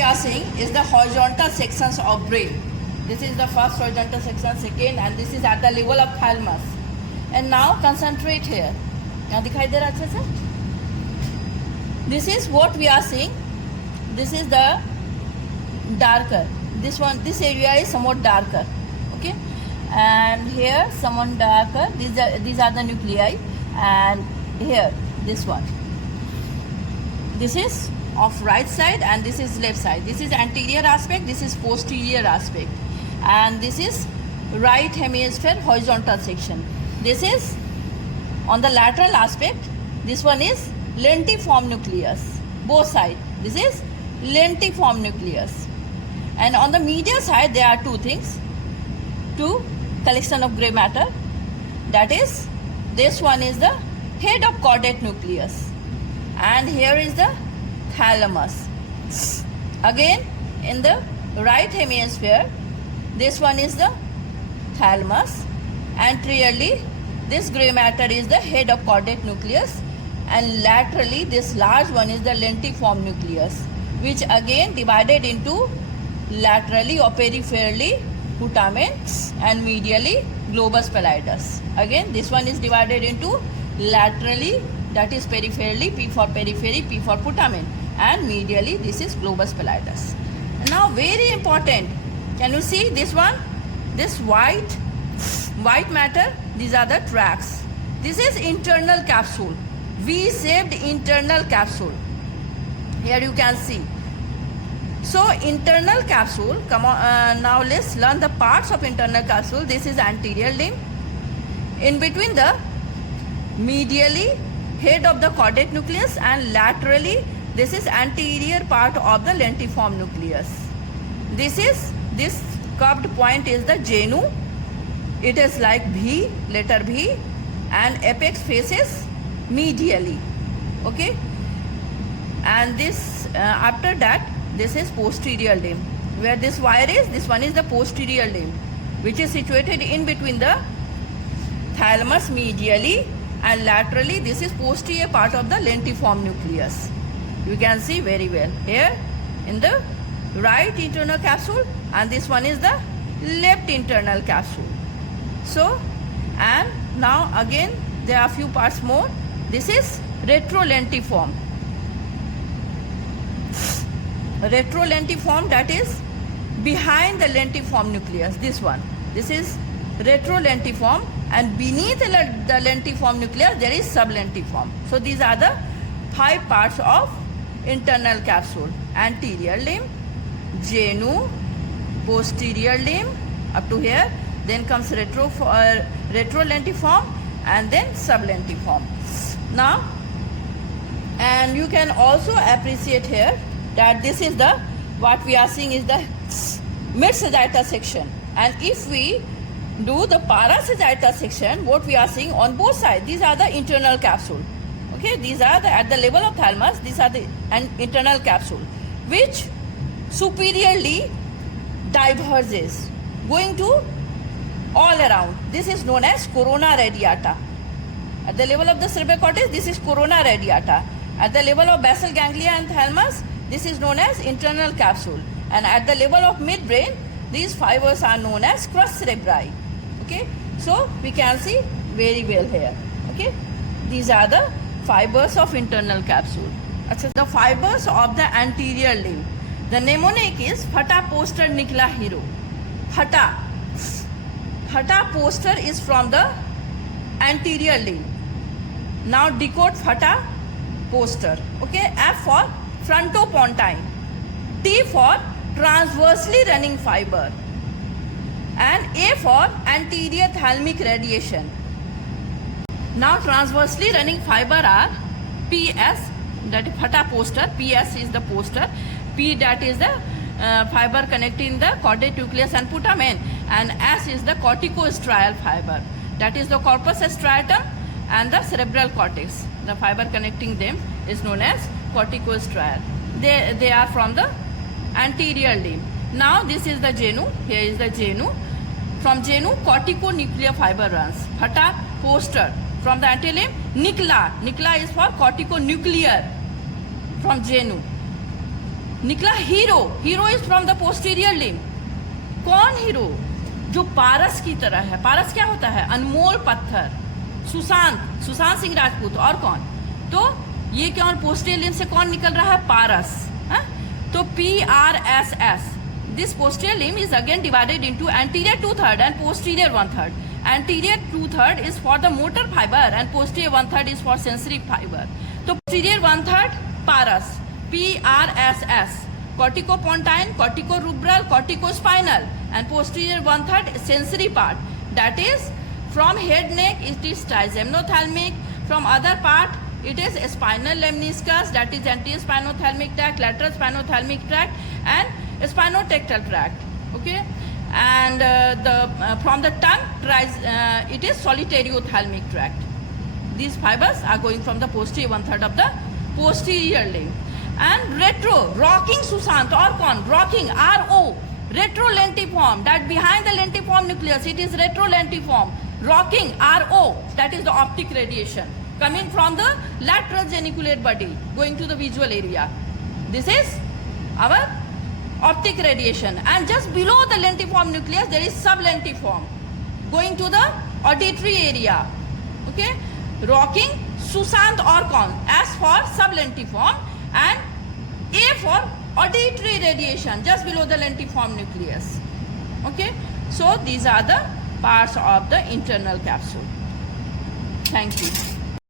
we are seeing is the horizontal sections of brain. This is the first horizontal section, second, and this is at the level of thalamus. And now concentrate here. यहाँ दिखाई दे रहा है अच्छे से? This is what we are seeing. This is the darker. This area is somewhat darker. Okay, and here somewhat darker. These are the nuclei, and here this one. This is of right side and this is left side. This is anterior aspect, this is posterior aspect, and this is right hemisphere horizontal section. This is on the lateral aspect. This one is lentiform nucleus, both side. This is lentiform nucleus, and on the medial side there are two things, two collection of gray matter. That is, this one is the head of caudate nucleus, and here is the thalamus. Again, in the right hemisphere, this one is the thalamus. Anteriorly, this gray matter is the head of caudate nucleus, and laterally, this large one is the lentiform nucleus, which again divided into laterally or peripherally putamen and medially globus pallidus. Again, this one is divided into laterally, that is peripherally, P for periphery, P for putamen, and medially this is globus pallidus. Now very important, can you see this one? This white matter, these are the tracts. This is internal capsule, V-shaped internal capsule. Here you can see. So internal capsule, come on, now let's learn the parts of internal capsule. This is anterior limb. In between the medially head of the caudate nucleus, and laterally this is anterior part of the lentiform nucleus. This curved point is the genu. It is like V, letter V, and apex faces medially. Okay, and this after that this is posterior limb. Where this wire is, this one is the posterior limb, which is situated in between the thalamus medially, and laterally this is posterior part of the lentiform nucleus. You can see very well here in the right internal capsule, and this one is the left internal capsule. So, and now again there are few parts more. This is retrolentiform. Retrolentiform, that is behind the lentiform nucleus. This one, this is retrolentiform, and beneath the lentiform nucleus there is sublentiform. So these are the 5 parts of internal capsule: anterior limb, genu, posterior limb up to here, then comes retrolentiform, and then sublentiform. Now, and you can also appreciate here that this is the, what we are seeing is the mid-sagittal section, and if we do the parasagittal section, what we are seeing on both sides, these are the internal capsule. Okay, these are the, at the level of thalamus, these are the internal capsule, which superiorly diverges, going to all around. This is known as corona radiata. At the level of the cerebral cortex, this is corona radiata. At the level of basal ganglia and thalamus, this is known as internal capsule. And at the level of midbrain, these fibers are known as crus cerebri. Okay, so we can see very well here. Okay, these are the fibers of internal capsule. The fibers of the anterior limb. The mnemonic is Phata Poster Nikla Hero. Phata poster is from the anterior limb. Now decode Phata poster. Okay, F for frontopontine, T for transversely running fiber, and A for anterior thalamic radiation. Now transversely running fiber are PS, that is Phata poster. PS is the poster. P, that is the fiber connecting the caudate nucleus and putamen, and S is the corticostrial fiber, that is the corpus striatum and the cerebral cortex. The fiber connecting them is known as corticostrial. They are from the anterior limb. Now this is the genu. Here is the genu. From genu, corticonuclear fiber runs. Phata poster. From the anterior limb, Nikla. Nikla is for corticonuclear from genu. निकला hero. Hero is from the posterior limb. कौन hero? जो पारस की तरह है. पारस क्या होता है? अनमोल पत्थर. सुशांत सिंह राजपूत. और कौन? तो ये क्या, पोस्टीरियर लिम्ब से कौन निकल रहा है? पारस. तो PRSS. This posterior limb is again divided into anterior 2/3 and posterior 1/3. Anterior 2/3 is for the motor fiber and posterior 1/3 is for sensory fiber. तो posterior 1/3 Paras, PRSS. Corticopontine, corticorubral, corticospinal, and posterior 1/3 sensory part. That is from head neck it is trigemnothalamic. From other part it is spinal lemniscus, that is anterior spinothalamic tract, lateral spinothalamic tract, and spinotectal tract. Okay, and from the tongue it is solitariothalamic tract. These fibers are going from the posterior 1/3 of the posterior limb. And retro, rocking Sushant. Or कौन? Rocking, RO, retrolentiform. That behind the lentiform nucleus it is retrolentiform. Rocking, RO, that is the optic radiation coming from the lateral geniculate body going to the visual area. This is our optic radiation. And just below the lentiform nucleus there is sublentiform going to the auditory area. Okay, rocking Sushant or कौन? S for sublentiform and A for auditory radiation just below the lentiform nucleus. Okay, so these are the parts of the internal capsule. Thank you.